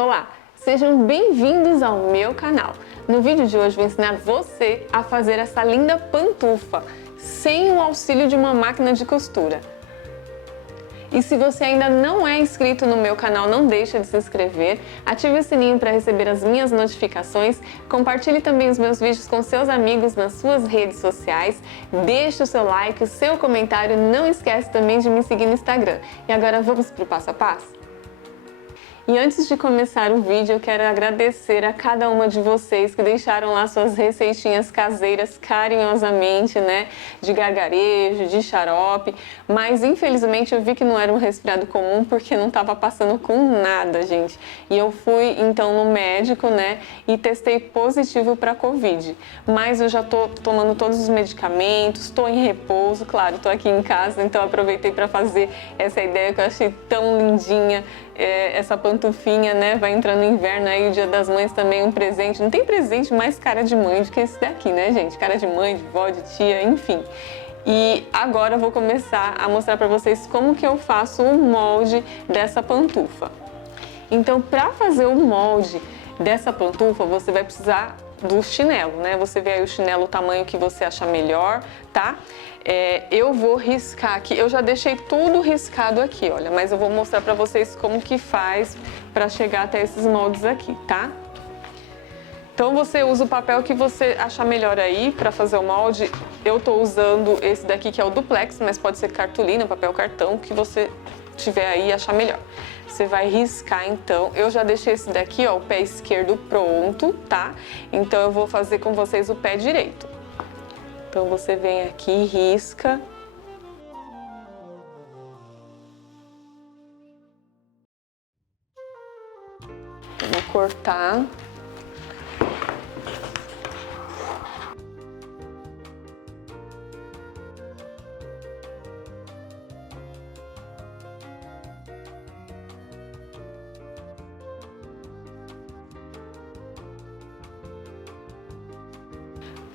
Olá, sejam bem-vindos ao meu canal. No vídeo de hoje vou ensinar você a fazer essa linda pantufa sem o auxílio de uma máquina de costura. E se você ainda não é inscrito no meu canal, não deixa de se inscrever, ative o sininho para receber as minhas notificações, compartilhe também os meus vídeos com seus amigos nas suas redes sociais, deixe o seu like, o seu comentário, não esquece também de me seguir no Instagram. E agora vamos para o passo a passo? E antes de começar o vídeo, eu quero agradecer a cada uma de vocês que deixaram lá suas receitinhas caseiras carinhosamente, né? De gargarejo, de xarope, mas infelizmente eu vi que não era um resfriado comum porque não estava passando com nada, gente. E eu fui então no médico, né? E testei positivo para Covid. Mas eu já tô tomando todos os medicamentos, estou em repouso, claro, estou aqui em casa, então aproveitei para fazer essa ideia que eu achei tão lindinha. Essa pantufinha, né? Vai entrando no inverno aí, o Dia das Mães também um presente. Não tem presente mais cara de mãe do que esse daqui, né, gente? Cara de mãe, de vó, de tia, enfim. E agora eu vou começar a mostrar para vocês como que eu faço o molde dessa pantufa. Então, para fazer o molde dessa pantufa, você vai precisar do chinelo, né? Você vê aí o chinelo, o tamanho que você achar melhor, tá? Eu vou riscar aqui, eu já deixei tudo riscado aqui, olha, mas eu vou mostrar pra vocês como que faz pra chegar até esses moldes aqui, tá? Então você usa o papel que você achar melhor aí pra fazer o molde. Eu tô usando esse daqui que é o duplex, mas pode ser cartolina, papel cartão, que você tiver aí e achar melhor. Você vai riscar então, eu já deixei esse daqui, ó, o pé esquerdo pronto, tá? Então eu vou fazer com vocês o pé direito. Então você vem aqui e risca. Vou cortar.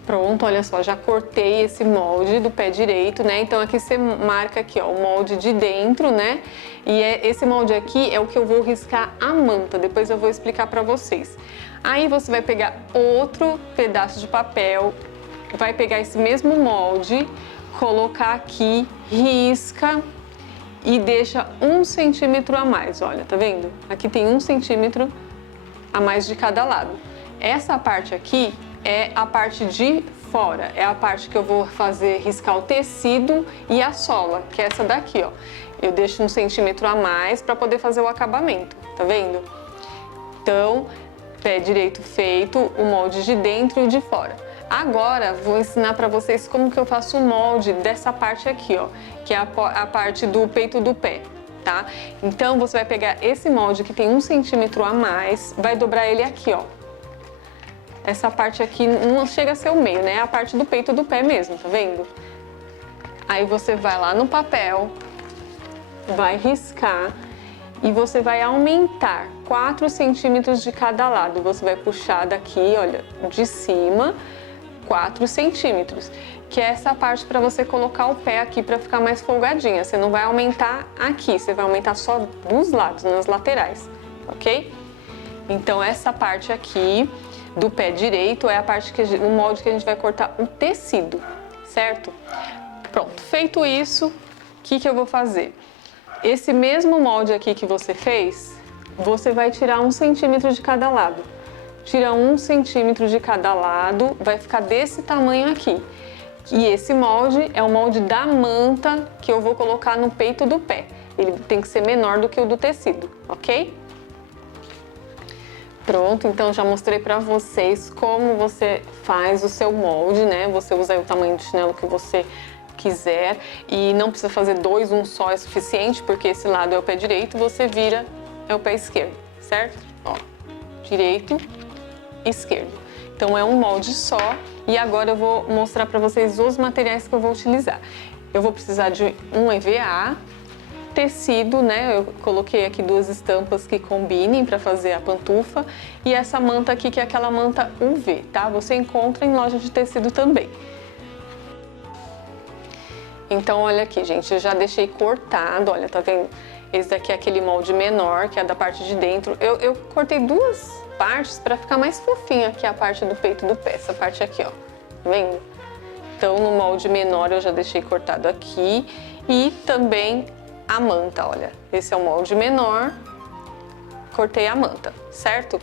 Pronto, olha só, já cortei esse molde do pé direito, né? Então aqui você marca aqui, ó, o molde de dentro, né? E esse molde aqui é o que eu vou riscar a manta, depois eu vou explicar pra vocês. Aí você vai pegar outro pedaço de papel, vai pegar esse mesmo molde, colocar aqui, risca e deixa 1 centímetro a mais, olha, tá vendo? Aqui tem 1 centímetro a mais de cada lado. Essa parte aqui é a parte de fora, é a parte que eu vou fazer riscar o tecido e a sola, que é essa daqui, ó. Eu deixo 1 centímetro a mais para poder fazer o acabamento, tá vendo? Então, pé direito feito, o molde de dentro e de fora. Agora, vou ensinar para vocês como que eu faço o molde dessa parte aqui, ó, que é a parte do peito do pé, tá? Então, você vai pegar esse molde que tem 1 centímetro a mais, vai dobrar ele aqui, ó. Essa parte aqui não chega a ser o meio, né? É a parte do peito do pé mesmo, tá vendo? Aí você vai lá no papel, vai riscar e você vai aumentar 4 centímetros de cada lado. Você vai puxar daqui, olha, de cima, 4 centímetros. Que é essa parte para você colocar o pé aqui para ficar mais folgadinha. Você não vai aumentar aqui, você vai aumentar só dos lados, nas laterais, ok? Então essa parte aqui do pé direito é a parte o molde que a gente vai cortar o tecido, certo? Pronto, feito isso, o que eu vou fazer? Esse mesmo molde aqui que você fez, você vai tirar 1 centímetro de cada lado. Tira 1 centímetro de cada lado, vai ficar desse tamanho aqui. E esse molde é o molde da manta que eu vou colocar no peito do pé. Ele tem que ser menor do que o do tecido, ok? Pronto, então já mostrei pra vocês como você faz o seu molde, né? Você usa aí o tamanho do chinelo que você quiser e não precisa fazer 2, um só é suficiente, porque esse lado é o pé direito, você vira é o pé esquerdo, certo? Ó, direito, esquerdo. Então é um molde só e agora eu vou mostrar pra vocês os materiais que eu vou utilizar. Eu vou precisar de um EVA, tecido, né? Eu coloquei aqui 2 estampas que combinem para fazer a pantufa e essa manta aqui que é aquela manta UV, tá? Você encontra em loja de tecido também. Então olha aqui, gente, eu já deixei cortado, olha, tá vendo? Esse daqui é aquele molde menor, que é da parte de dentro. Eu cortei duas partes para ficar mais fofinho aqui a parte do peito do pé, essa parte aqui, ó. Tá vendo? Então, no molde menor eu já deixei cortado aqui. E também a manta, olha. Esse é o molde menor, cortei a manta, certo?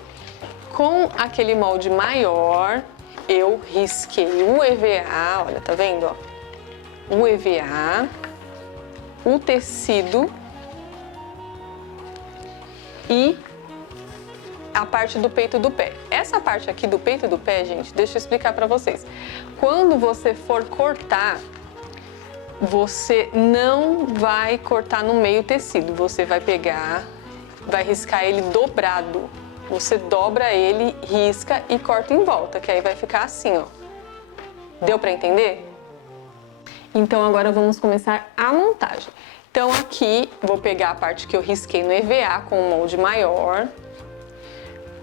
Com aquele molde maior, eu risquei o EVA, olha, tá vendo, ó? O EVA, o tecido e a parte do peito do pé. Essa parte aqui do peito do pé, gente, deixa eu explicar pra vocês. Quando você for cortar, você não vai cortar no meio o tecido. Você vai pegar, vai riscar ele dobrado. Você dobra ele, risca e corta em volta, que aí vai ficar assim, ó. Deu pra entender? Então agora vamos começar a montagem. Então aqui vou pegar a parte que eu risquei no EVA com o molde maior.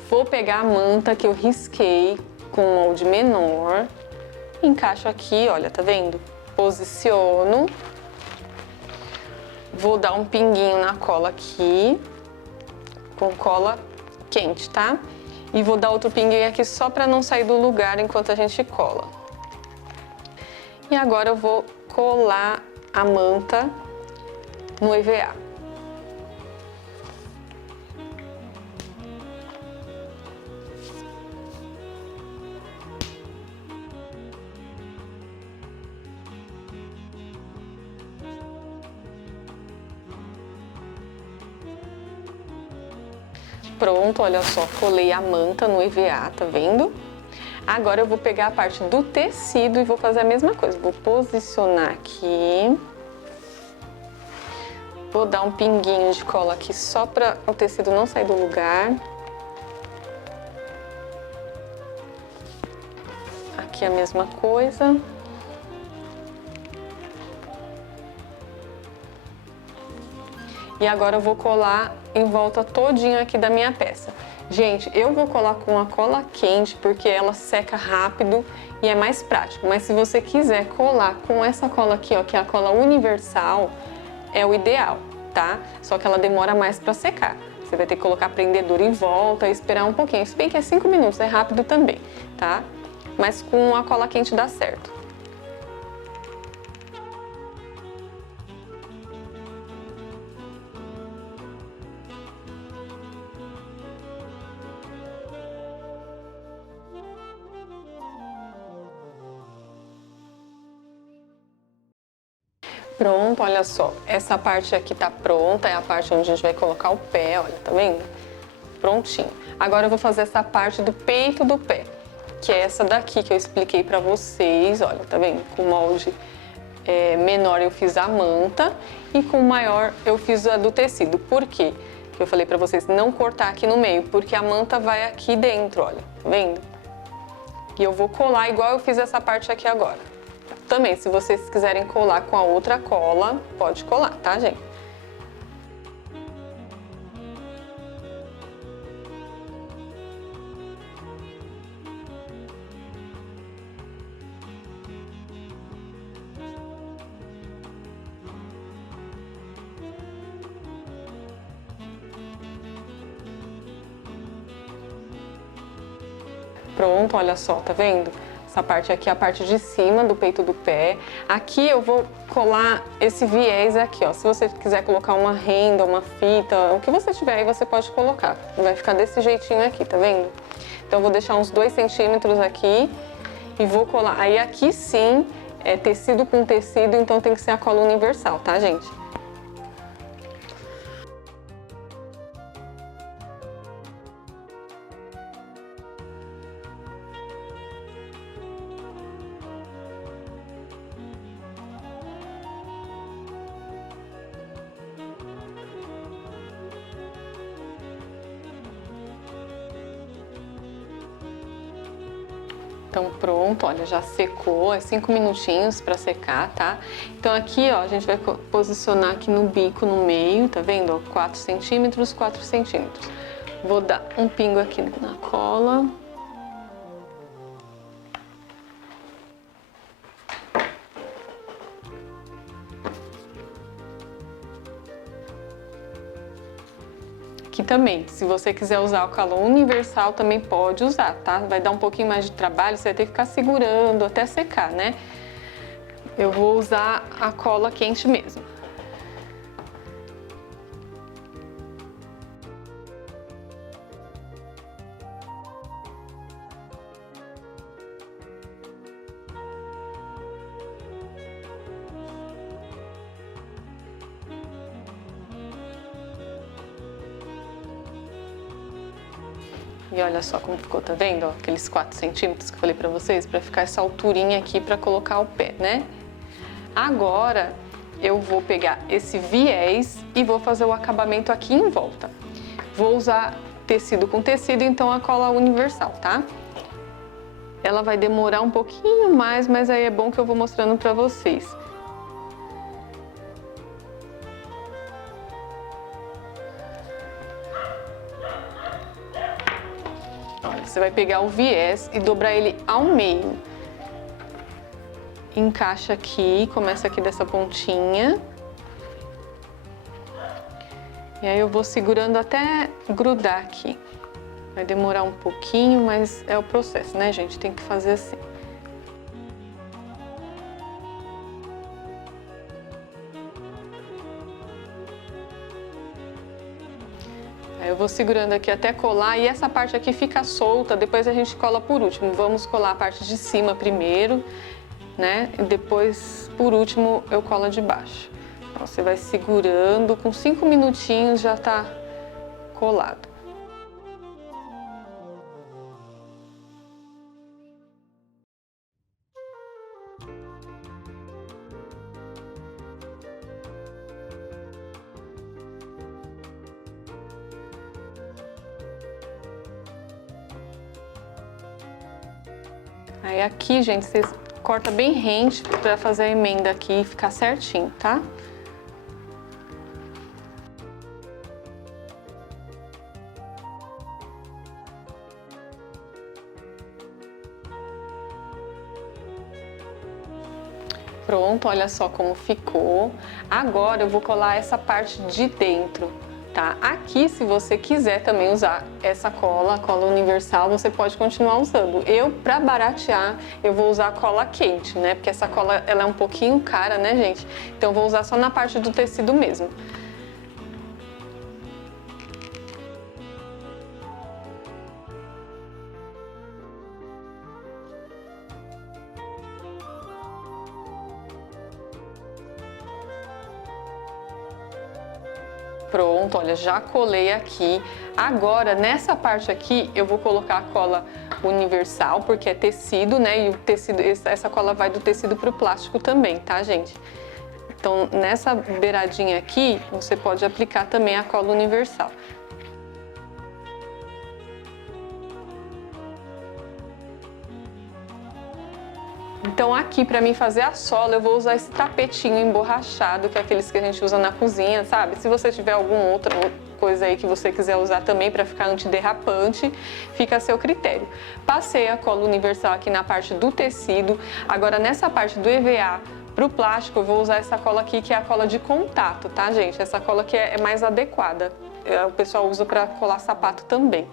Vou pegar a manta que eu risquei com o molde menor. Encaixo aqui, olha, tá vendo? Posiciono. Vou dar um pinguinho na cola aqui, com cola quente, tá? E vou dar outro pinguinho aqui só pra não sair do lugar enquanto a gente cola. E agora eu vou colar a manta no EVA. Pronto, olha só, colei a manta no EVA, tá vendo? Agora eu vou pegar a parte do tecido e vou fazer a mesma coisa. Vou posicionar aqui. Vou dar um pinguinho de cola aqui só para o tecido não sair do lugar. Aqui a mesma coisa. E agora eu vou colar em volta todinho aqui da minha peça. Gente, eu vou colar com a cola quente porque ela seca rápido e é mais prático. Mas se você quiser colar com essa cola aqui, ó, que é a cola universal, é o ideal, tá? Só que ela demora mais para secar. Você vai ter que colocar prendedor em volta e esperar um pouquinho. Se bem que é 5 minutos, é rápido também, tá? Mas com a cola quente dá certo. Pronto, olha só, essa parte aqui tá pronta, é a parte onde a gente vai colocar o pé, olha, tá vendo? Prontinho. Agora eu vou fazer essa parte do peito do pé, que é essa daqui que eu expliquei pra vocês, olha, tá vendo? Com o molde menor eu fiz a manta e com o maior eu fiz a do tecido. Por quê? Que eu falei pra vocês não cortar aqui no meio, porque a manta vai aqui dentro, olha, tá vendo? E eu vou colar igual eu fiz essa parte aqui agora. Também, se vocês quiserem colar com a outra cola, pode colar, tá, gente? Pronto, olha só, tá vendo? Essa parte aqui é a parte de cima do peito do pé. Aqui eu vou colar esse viés aqui, ó. Se você quiser colocar uma renda, uma fita, o que você tiver aí você pode colocar. Vai ficar desse jeitinho aqui, tá vendo? Então eu vou deixar uns 2 centímetros aqui e vou colar. Aí aqui sim é tecido com tecido, então tem que ser a cola universal, tá, gente? Então pronto, olha, já secou, é 5 minutinhos para secar, tá? Então aqui, ó, a gente vai posicionar aqui no bico, no meio, tá vendo? Ó, 4 centímetros, 4 centímetros. Vou dar um pingo aqui na cola. também. Se você quiser usar a cola universal, também pode usar, tá? Vai dar um pouquinho mais de trabalho, você vai ter que ficar segurando até secar, né? Eu vou usar a cola quente mesmo. E olha só como ficou, tá vendo? Ó, aqueles 4 centímetros que eu falei pra vocês, pra ficar essa alturinha aqui pra colocar o pé, né? Agora, eu vou pegar esse viés e vou fazer o acabamento aqui em volta. Vou usar tecido com tecido, então a cola universal, tá? Ela vai demorar um pouquinho mais, mas aí é bom que eu vou mostrando pra vocês. Você vai pegar o viés e dobrar ele ao meio. Encaixa aqui, começa aqui dessa pontinha. E aí eu vou segurando até grudar aqui. Vai demorar um pouquinho, mas é o processo, né, gente? Tem que fazer assim. Eu vou segurando aqui até colar e essa parte aqui fica solta, depois a gente cola por último. Vamos colar a parte de cima primeiro, né? E depois, por último, eu colo a de baixo. Então, você vai segurando, com 5 minutinhos já tá colado. Aí aqui, gente, vocês cortam bem rente pra fazer a emenda aqui e ficar certinho, tá? Pronto, olha só como ficou. Agora eu vou colar essa parte de dentro. Tá? Aqui, se você quiser também usar essa cola, a cola universal, você pode continuar usando. Eu, pra baratear, eu vou usar a cola quente, né? Porque essa cola, ela é um pouquinho cara, né, gente? Então, eu vou usar só na parte do tecido mesmo. Pronto, olha, já colei aqui. Agora, nessa parte aqui, eu vou colocar a cola universal, porque é tecido, né? E o tecido, essa cola vai do tecido pro plástico também, tá, gente? Então, nessa beiradinha aqui, você pode aplicar também a cola universal. Então aqui, para mim fazer a sola, eu vou usar esse tapetinho emborrachado, que é aqueles que a gente usa na cozinha, sabe? Se você tiver alguma outra coisa aí que você quiser usar também para ficar antiderrapante, fica a seu critério. Passei a cola universal aqui na parte do tecido. Agora nessa parte do EVA pro plástico, eu vou usar essa cola aqui, que é a cola de contato, tá, gente? Essa cola aqui é mais adequada. O pessoal usa para colar sapato também.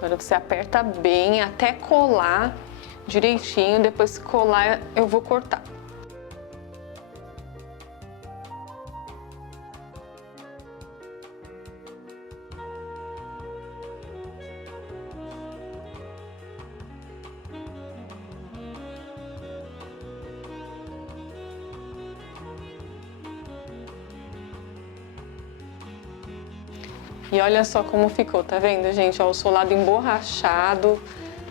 Agora você aperta bem até colar direitinho, depois que colar eu vou cortar. E olha só como ficou, tá vendo, gente? Ó, o solado emborrachado,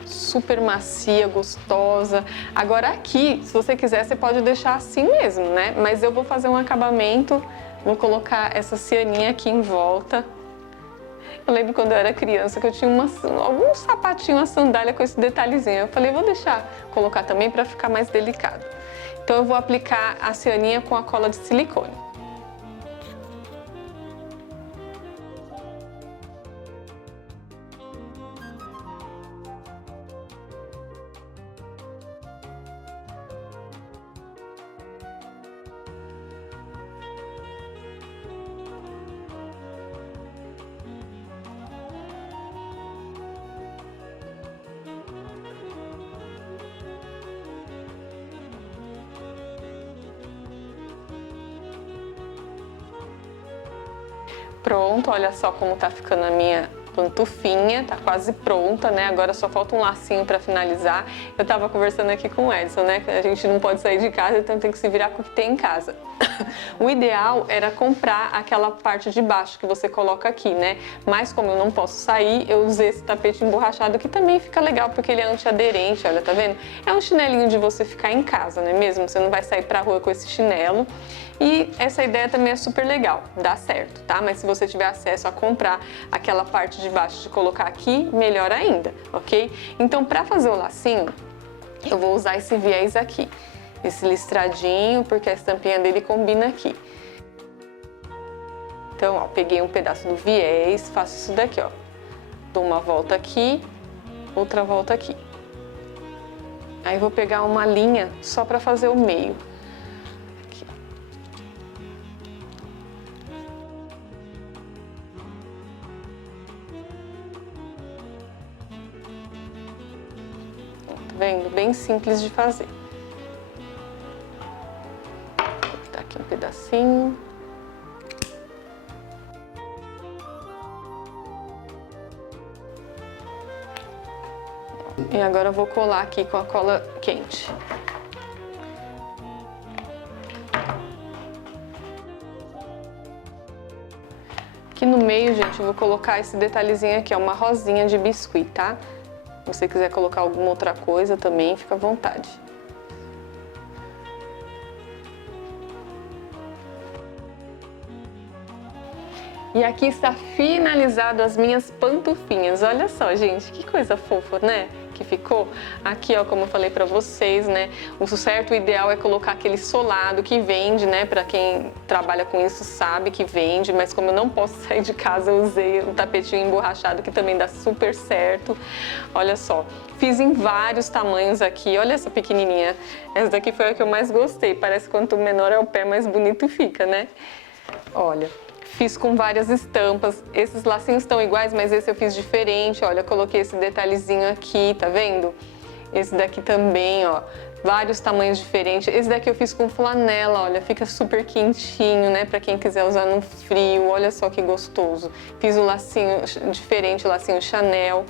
super macia, gostosa. Agora aqui, se você quiser, você pode deixar assim mesmo, né? Mas eu vou fazer um acabamento, vou colocar essa cianinha aqui em volta. Eu lembro quando eu era criança que eu tinha algum sapatinho, uma sandália com esse detalhezinho. Eu falei, vou deixar colocar também para ficar mais delicado. Então eu vou aplicar a cianinha com a cola de silicone. pronto, olha só como tá ficando a minha pantufinha, tá quase pronta, né? Agora só falta um lacinho para finalizar. Eu tava conversando aqui com o Edson, né? A gente não pode sair de casa, então tem que se virar com o que tem em casa. O ideal era comprar aquela parte de baixo que você coloca aqui, né? Mas como eu não posso sair, eu usei esse tapete emborrachado que também fica legal porque ele é antiaderente, olha, tá vendo? É um chinelinho de você ficar em casa, não é mesmo? Você não vai sair pra rua com esse chinelo. E essa ideia também é super legal, dá certo, tá? Mas se você tiver acesso a comprar aquela parte de baixo de colocar aqui, melhor ainda, ok? Então, para fazer o lacinho, eu vou usar esse viés aqui, esse listradinho, porque a estampinha dele combina aqui. Então, ó, peguei um pedaço do viés, faço isso daqui, ó. Dou uma volta aqui, outra volta aqui. Aí vou pegar uma linha só para fazer o meio. Vendo? Bem simples de fazer. Vou cortar aqui um pedacinho. E agora eu vou colar aqui com a cola quente. Aqui no meio, gente, eu vou colocar esse detalhezinho aqui, ó, uma rosinha de biscuit, tá? Se você quiser colocar alguma outra coisa também, fica à vontade. E aqui está finalizado as minhas pantufinhas. Olha só, gente, que coisa fofa, né? Que ficou. Aqui, ó, como eu falei pra vocês, né? O certo, o ideal é colocar aquele solado que vende, né? Pra quem trabalha com isso sabe que vende, mas como eu não posso sair de casa, eu usei um tapetinho emborrachado que também dá super certo. Olha só, fiz em vários tamanhos aqui. Olha essa pequenininha. Essa daqui foi a que eu mais gostei. Parece que quanto menor é o pé, mais bonito fica, né? Olha. Fiz com várias estampas, esses lacinhos estão iguais, mas esse eu fiz diferente, olha, coloquei esse detalhezinho aqui, tá vendo? Esse daqui também, ó, vários tamanhos diferentes. Esse daqui eu fiz com flanela, olha, fica super quentinho, né, pra quem quiser usar no frio, olha só que gostoso. Fiz o lacinho diferente, o lacinho Chanel.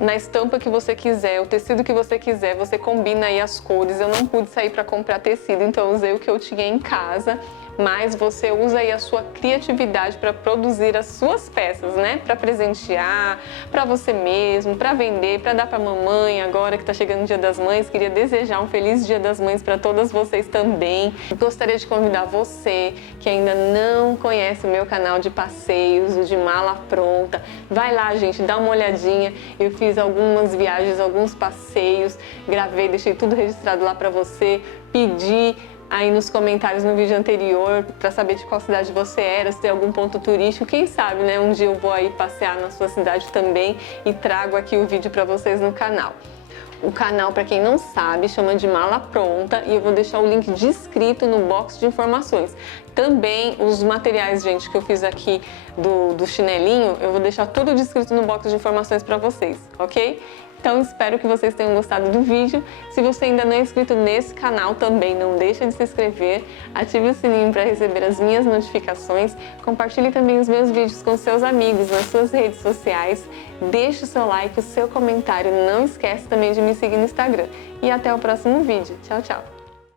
Na estampa que você quiser, o tecido que você quiser, você combina aí as cores. Eu não pude sair para comprar tecido, então eu usei o que eu tinha em casa. Mas você usa aí a sua criatividade para produzir as suas peças, né? Para presentear, para você mesmo, para vender, para dar para mamãe. Agora que está chegando o Dia das Mães, queria desejar um feliz Dia das Mães para todas vocês também. Gostaria de convidar você que ainda não conhece o meu canal de passeios, o de Mala Pronta. Vai lá, gente, dá uma olhadinha. Eu fiz algumas viagens, alguns passeios, gravei, deixei tudo registrado lá para você. Pedi aí nos comentários no vídeo anterior para saber de qual cidade você era, se tem algum ponto turístico, quem sabe, né? Um dia eu vou aí passear na sua cidade também e trago aqui o vídeo para vocês no canal. O canal, para quem não sabe, chama de Mala Pronta e eu vou deixar o link descrito no box de informações. Também os materiais, gente, que eu fiz aqui do chinelinho, eu vou deixar tudo descrito no box de informações para vocês, ok? Então espero que vocês tenham gostado do vídeo. Se você ainda não é inscrito nesse canal também, não deixa de se inscrever, ative o sininho para receber as minhas notificações, compartilhe também os meus vídeos com seus amigos nas suas redes sociais, deixe o seu like, o seu comentário, não esquece também de me seguir no Instagram. E até o próximo vídeo. Tchau, tchau!